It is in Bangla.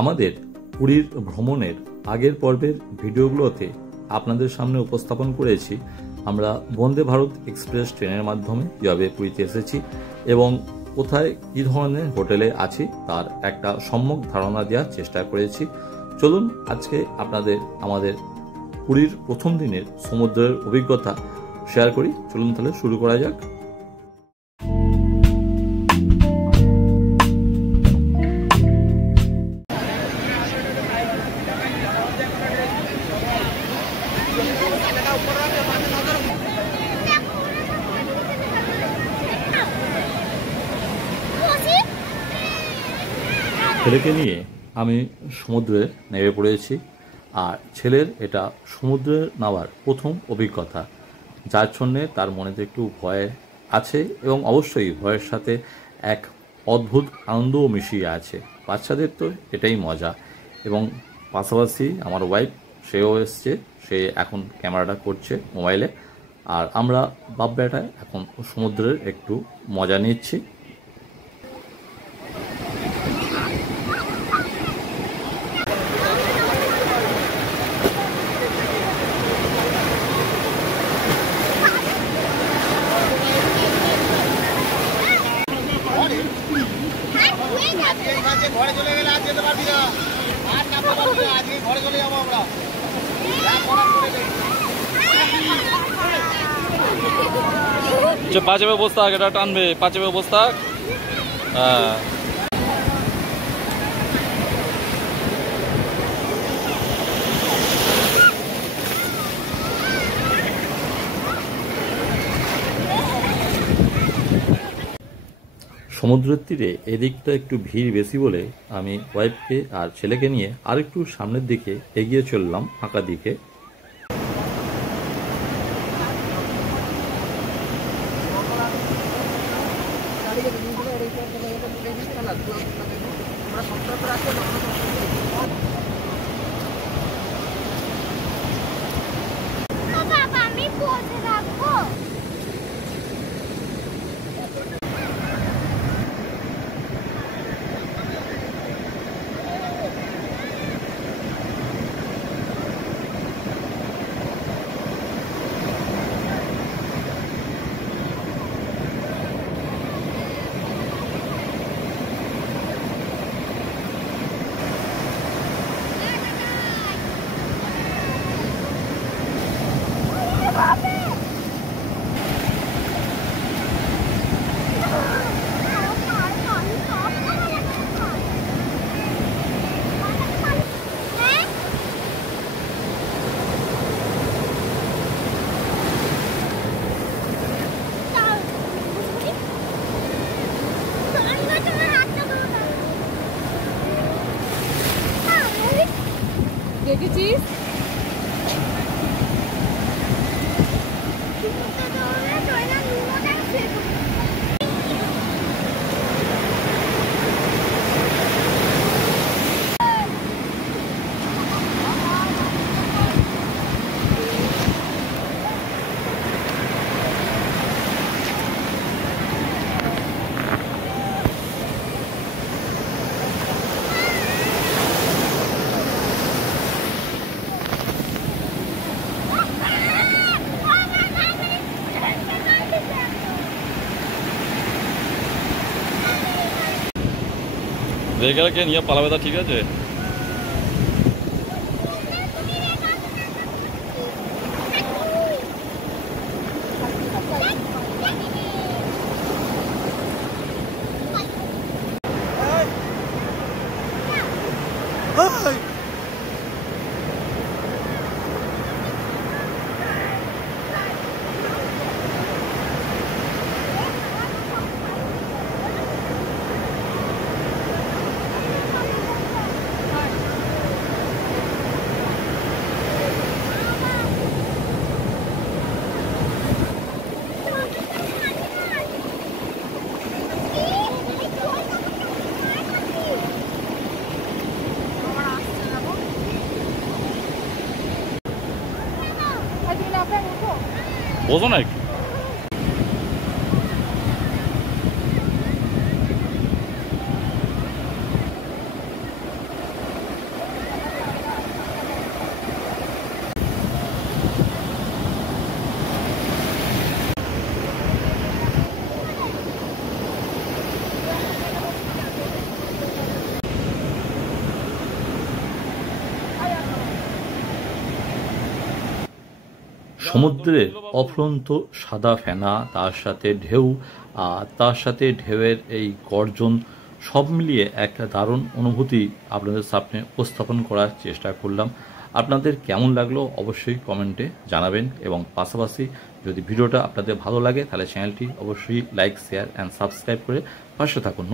আমাদের পুরীর ভ্রমণের আগের পর্বের ভিডিওগুলোতে আপনাদের সামনে উপস্থাপন করেছি আমরা বন্দে ভারত এক্সপ্রেস ট্রেনের মাধ্যমে যেভাবে পুরীতে এসেছি এবং কোথায় কী ধরনের হোটেলে আছি তার একটা সম্যক ধারণা দেওয়ার চেষ্টা করেছি। চলুন আজকে আপনাদের আমাদের পুরীর প্রথম দিনের সমুদ্রের অভিজ্ঞতা শেয়ার করি। চলুন তাহলে শুরু করা যাক। ছেলেকে নিয়ে আমি সমুদ্রে নেমে পড়েছি আর ছেলের এটা সমুদ্রে নামার প্রথম অভিজ্ঞতা, যার জন্যে তার মনেতে একটু ভয় আছে এবং অবশ্যই ভয়ের সাথে এক অদ্ভুত আনন্দও মিশিয়ে আছে। বাচ্চাদের তো এটাই মজা। এবং পাশাপাশি আমার ওয়াইফ সেও এসছে, সে এখন ক্যামেরাটা করছে মোবাইলে, আর আমরা বাপ বেটা এখন সমুদ্রের একটু মজা নিচ্ছি। ঘরে চলে গেলে আর যেতে পারবি না, আর নামতে পারবি না, আজকে ঘরে চলে যাবো আমরা। পাঁচে ব্যবস্থা এটা টানবে, পাঁচে ব্যবস্থা। হ্যাঁ সমুদ্রের তীরে এদিকটা একটু ভিড় বেশি বলে আমি ওয়াইফকে আর ছেলেকে নিয়ে আরেকটু সামনের দিকে এগিয়ে চললাম, ফাঁকা দিকে। দেখেছিস রেগে নিয়ে পালাবে, তা ঠিক আছে। বোঝো না একটু। সমুদ্রের অফুরন্ত সাদা ফেনা, তার সাথে ঢেউ, আর তার সাথে ঢেউয়ের এই গর্জন, সব মিলিয়ে একটা দারুণ অনুভূতি আপনাদের সামনে উপস্থাপন করার চেষ্টা করলাম। আপনাদের কেমন লাগলো অবশ্যই কমেন্টে জানাবেন, এবং পাশাপাশি যদি ভিডিওটা আপনাদের ভালো লাগে তাহলে চ্যানেলটি অবশ্যই লাইক, শেয়ার অ্যান্ড সাবস্ক্রাইব করে পাশে থাকুন।